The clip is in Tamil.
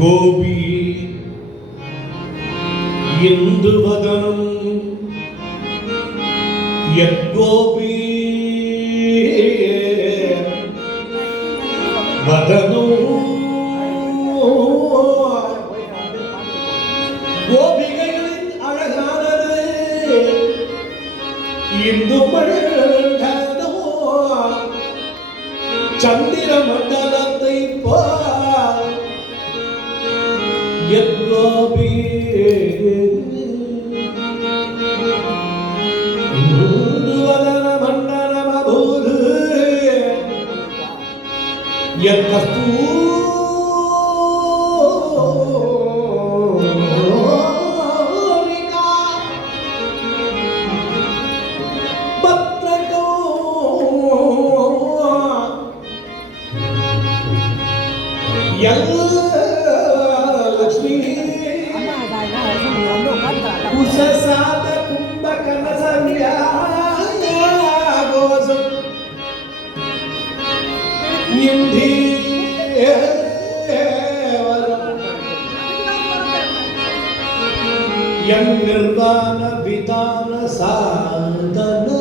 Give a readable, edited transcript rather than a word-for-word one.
गोपी इंदुवदनं यद्गोपी वदनो கோபிகைகளின் அழகானது இந்து மழகதோ சந்திர மண்டலத்தை பார் யத்கோபி இந்துவதன மண்டலமபூது யத்கஸ்தூ लक्ष्मी उषसाद कुंभकर्ण संज्ञा गोसम इंधी यं निर्वाण विधान साधन